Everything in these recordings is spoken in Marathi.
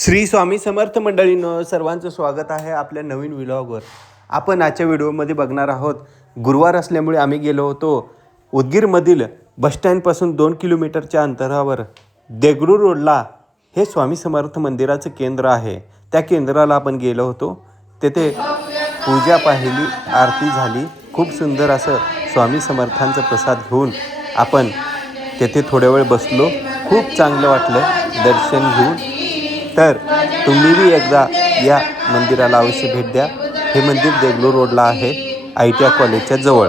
श्री स्वामी समर्थ मंडळींनो, सर्वांचं स्वागत आहे आपल्या नवीन व्लॉगवर. आपण आजच्या व्हिडिओमध्ये बघणार आहोत. गुरुवार असल्यामुळे आम्ही गेलो होतो उदगीरमधील बसस्टँडपासून 2 किलोमीटरच्या अंतरावर देगलूर रोडला हे स्वामी समर्थ मंदिराचं केंद्र आहे. त्या केंद्राला आपण गेलो होतो. तेथे पूजा पाहिली, आरती झाली. खूप सुंदर असं स्वामी समर्थांचा प्रसाद घेऊन आपण तेथे थोड्या वेळ बसलो. खूप चांगलं वाटलं दर्शन घेऊन. तर तुम्ही बी एकदा या मंदिराला अवश्य भेट द्या. हे मंदिर देगलूर रोडला आहे, ITI कॉलेजच्या जवळ.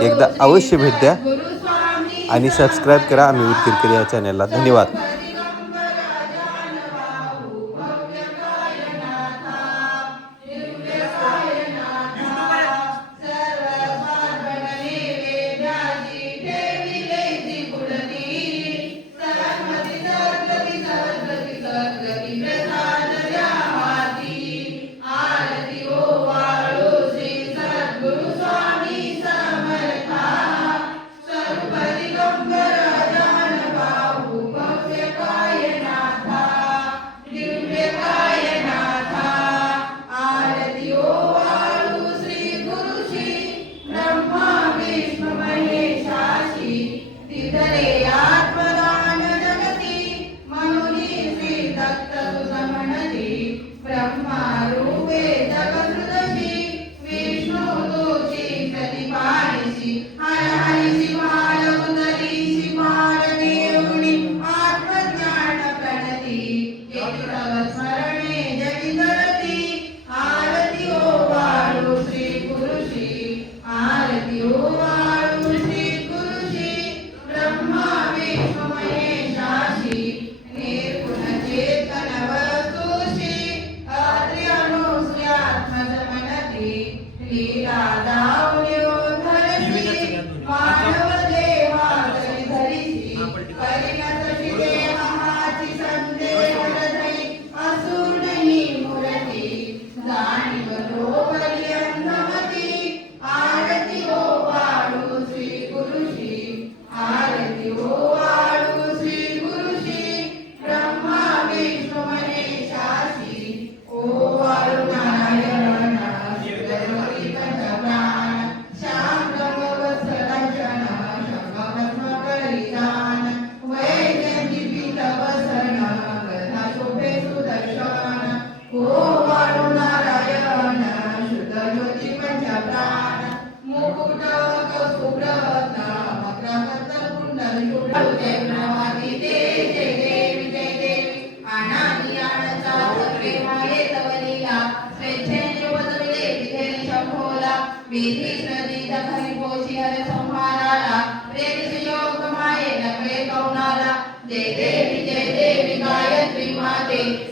एकदा अवश्य भेट द्या आणि सबस्क्राईब करा अमित किरकिरे या चॅनलला. धन्यवाद.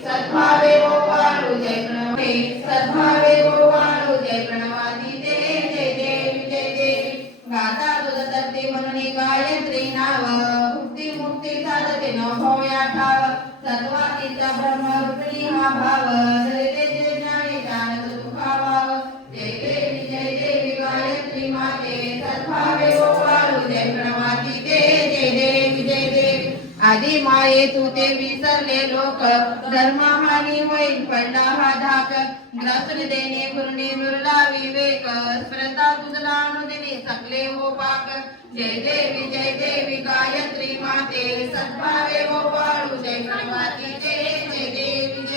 सद्भावे वो वाळू जय प्रणवे सद्भावे वो वाळू जय प्रणवादी जय देवी गाता तुझ सत्य म्हणून गायत्री नाव मुक्ती मुक्ती साधते न भव्या ठाव सत्वातीचा ब्रह्म रूपिणी हा भाव धरते जे ज्ञानी जानत सुखा भाव जय देवी गायत्री माते सद्भावे वो वाळू जय प्रणवादी जय देवी आदि माये तू ते विसरले लोक धर्महानी होईल पडला हा धाक ग्रासून देणे पूर्णी नुरला विवेक स्मृता तुझला अनुदिनी सकले हो पाक जय देवी गायत्री माते सद्भावे हो वाळू जय प्रणवाती जय देवी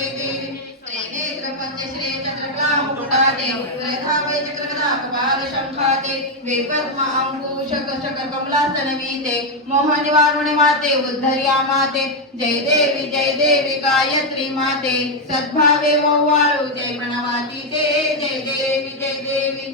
नेत्र पंचश्री चंद्रकला मुकुटाते प्रधावे चक्रगदा कपाल शंखाते वेपद्म अंकुश शकर कमलासन वीते मोहन वारुणी माते उद्धर्या माते जय देवी गायत्री माते सद्भावे वो वाळू जय प्रणवाती जय देवी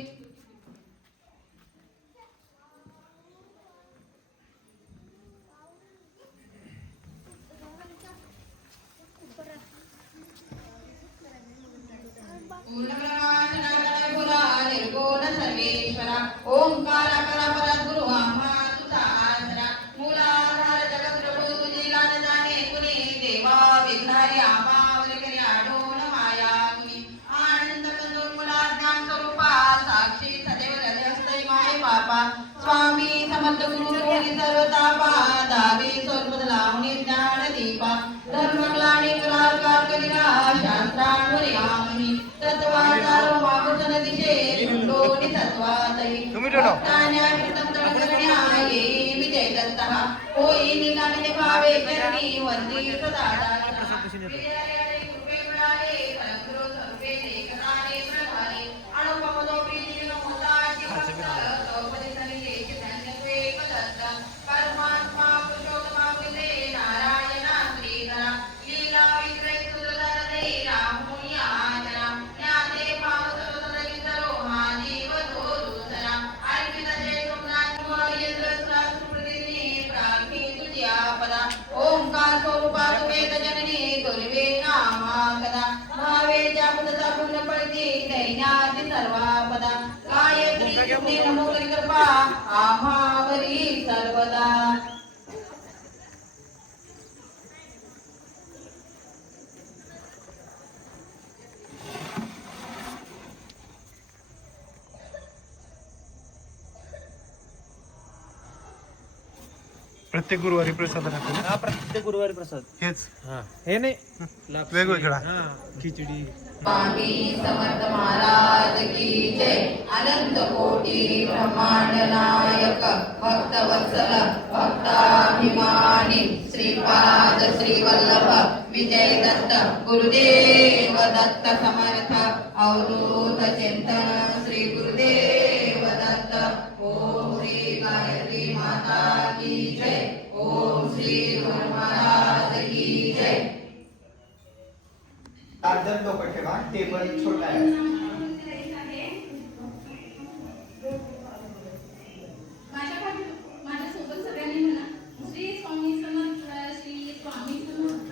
निर्गुण सर्वेश्वरा ओंकार परब्रह्म आम्हा तुझा आसरा मूलाधार जगत प्रभू तुझीला न जाणे कुणी देवा विघ्नारी आम्हावर करी आढळून माया तुम्ही आनंद बंधू मुला ज्ञान स्वरूपा साक्षी सदैव हृदयस्थै माये बापा स्वामी समर्थ गुरु सर्व तापा दावी सोलपद लावणी ज्ञान दीपा धर्म ग्लानी भक्तान्याकृतं तडगडण्या ये विजयदत्तः होई निलानने भावे चरणी वंदी सदा परमात्मा पुरुषोत्तमा विदे नारायणा श्रीधरा लीला विग्रह सुंदर रामुनियाचना ज्ञाते भावसर्वसदवितरो महाजीव दोरुसरा अर्पित जय सोमनाथ यंत्र सुप्रतिनी प्रार्थी तुझ्या पदा ओंकार स्वरूपात वेद जननी दुर्वे नामा कदा भावे जापदा पुण्य पडती दैन्याति सर्वापदा गायत्री तुझे नमो करी कृपा आम्हावरी सर्वदा प्रत्येक गुरुवारी प्रसाद राहतो ना? हा प्रत्येक गुरुवारी प्रसाद हेच हे नाही वेगवेगळा. हा खिचडी स्वामी समर्थ महाराज की जय अनंत कोटी ब्रह्मांड नायक भक्त वत्सल भक्ताभिमानी श्रीपाद श्री वल्लभ विजय दत्त गुरुदेव दत्त समर्थ अवधूत चिंतन श्री गुरुदेव दत्त ओम श्री गायत्री माता की जय ओम श्री गुरु महाराज की जय. अर्धन डोकं ठेवा टेबल छोटा आहे माझ्यासोबत सगळ्यांनी म्हणा श्री स्वामी समर्थ श्री स्वामी समर्थ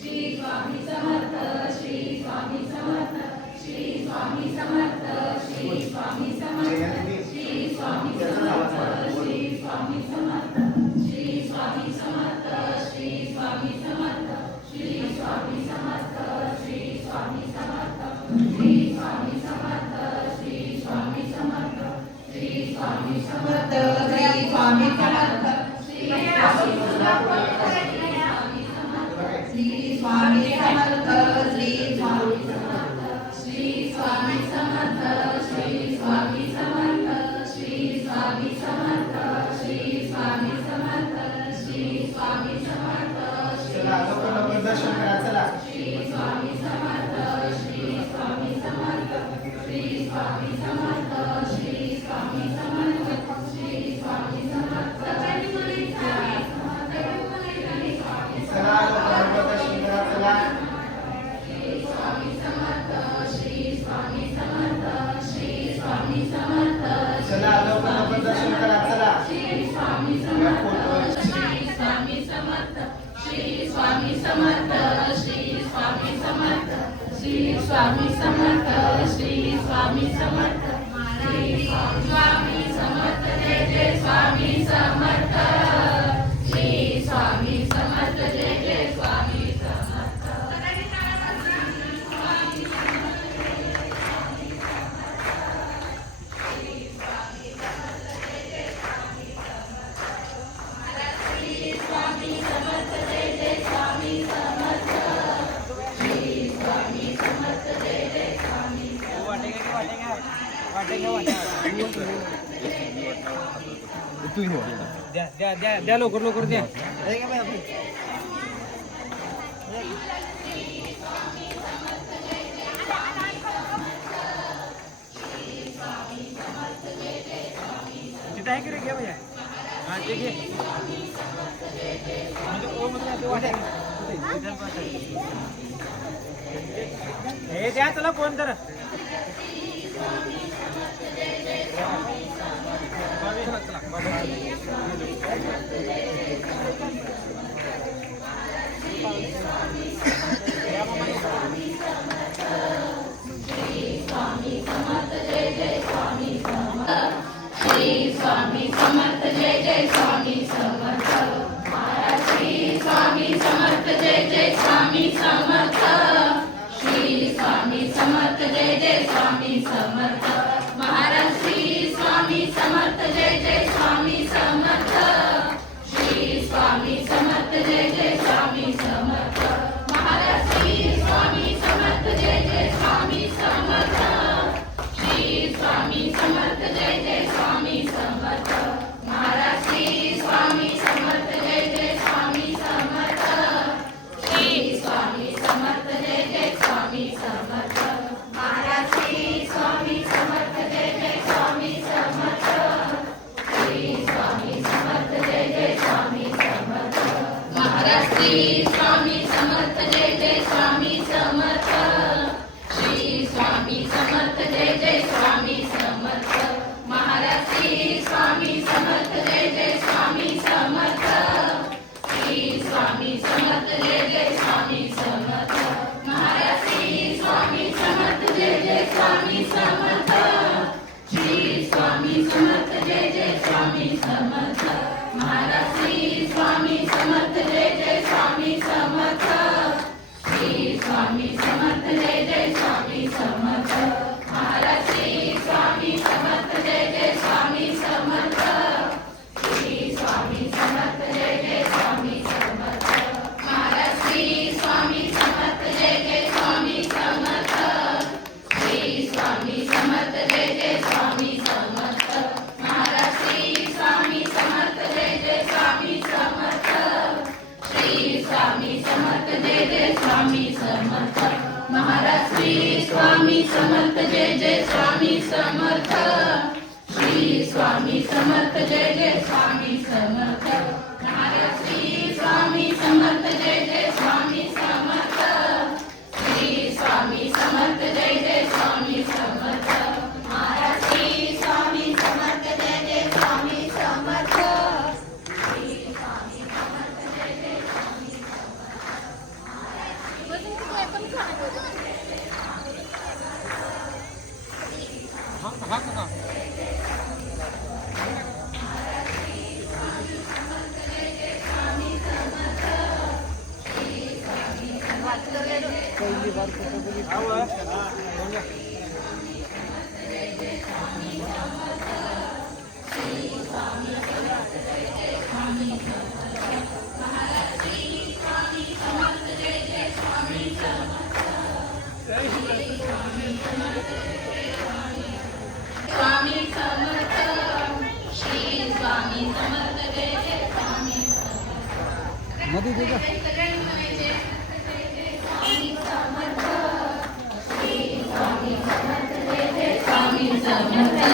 श्री स्वामी समर्थ श्री स्वामी समर्थ श्री स्वामी समर्थ श्री स्वामी समर्थ श्री स्वामी समर्थ श्री स्वामी समर्थ श्री स्वामी समर्थ श्री स्वामी समर्थ श्री स्वामी समर्थ श्री स्वामी समर्थ श्री स्वामी समर्थ श्री स्वामी समर्थ श्री स्वामी समर्थ श्री स्वामी समर्थ श्री स्वामी समर्थ श्री स्वामी समर्थ श्री स्वामी श्री स्वामी समर्थ श्री स्वामी समर्थ श्री स्वामी समर्थ श्री स्वामी समर्थ श्री स्वामी समर्थ चला लोकांना दर्शन करा चला श्री स्वामी समर्थ श्री स्वामी समर्थ श्री स्वामी समर्थ श्री स्वामी समर्थ श्री स्वामी समर्थ चला लोकांना दर्शन करा चला श्री स्वामी समर्थ श्री स्वामी समर्थ श्री स्वामी समर्थ चला लोकांना दर्शन करा चला श्री स्वामी समर्थ श्री स्वामी समर्थ श्री स्वामी समर्थ श्री स्वामी समर्थ श्री स्वामी समर्थ श्री स्वामी समर्थ श्री स्वामी समर्थ जय जय स्वामी समर्थ श्री स्वामी समर्थ जय जय स्वामी समर्थ स्वामी समर्थ जय जय स्वामी समर्थ श्री स्वामी समर्थ जय जय स्वामी द्या लवकर लवकर द्या तिथं आहे की रे घे भैया हा ते घे म्हणजे ओ म्हणजे ते वाटे हे द्या चला कोण तर स्वामी समर्थ जय जय स्वामी समर्थ श्री स्वामी समर्थ जय जय स्वामी समर्थ महाराज श्री स्वामी समर्थ जय जय स्वामी समर्थ श्री स्वामी समर्थ जय जय स्वामी समर्थ महाराज श्री स्वामी समर्थ जय जय स्वामी समर्थ श्री स्वामी समर्थ जय जय स्वामी समर्थ महाराज श्री स्वामी समर्थ जय जय स्वामी समर्थ श्री स्वामी समर्थ जय जय स्वामी समर्थ महाराज श्री स्वामी समर्थ जय जय स्वामी समर्थ श्री स्वामी समर्थ जय जय स्वामी समर्थ महाराज श्री स्वामी समर्थ जय जय स्वामी समर्थ श्री स्वामी समर्थ जय जय स्वामी समर्थ महाराज श्री स्वामी समर्थ जय जय स्वामी समर्थ श्री स्वामी समर्थ जय जय स्वामी समर्थ महाराज श्री स्वामी समर्थ जय जय स्वामी समर्थ श्री स्वामी समर्थ जय जय स्वामी समर्थ महाराज श्री स्वामी समर्थ जय जय स्वामी समर्थ श्री स्वामी समर्थ जय जय स्वामी स्वामी समर्थ श्री स्वामी समर्थ जय जय स्वामी स्वामी समर्थ श्री स्वामी समर्थ जय जय स्वामी समर्थ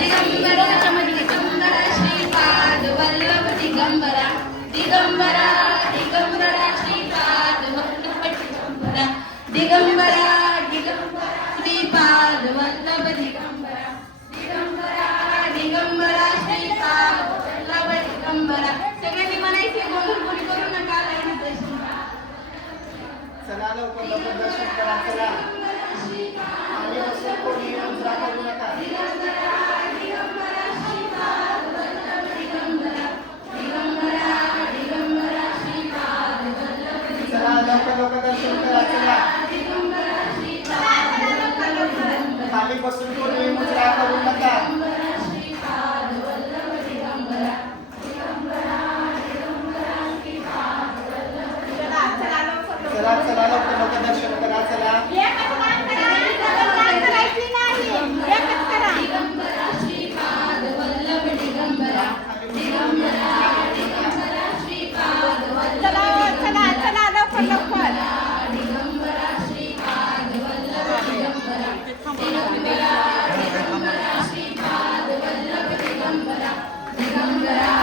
दिगंबरा दिगंबरा श्रीपाद वल्लभ दिगंबरा दिगंबरा दिगंबरा श्रीपाद वल्लभ दिगंबरा दिगंबरा दिगंबरा श्रीपाद वल्लभ दिगंबरा दिगंबरा दिगंबरा श्रीपाद वल्लभ दिगंबरा सगळ्यांनी म्हणायचे गोंधळ करू नका लाईन दर्शन चला लवकर लवकर दर्शन करा चला आणि असं कोणी मुद्रा करू नका चला लवकर लवकर दर्शन करा चला खाली बसून कोणी मुद्रा करू नका चला चला लवकर लवकर दर्शन करा चला दिगंबरा श्रीपाद वल्लभ दिगंबरा दिगंबरा दिगंबरा श्रीपाद वल्लभ दिगंबरा दिगंबरा श्रीपाद वल्लभ दिगंबरा दिगंबरा दिगंबरा श्रीपाद वल्लभ दिगंबरा दिगंबरा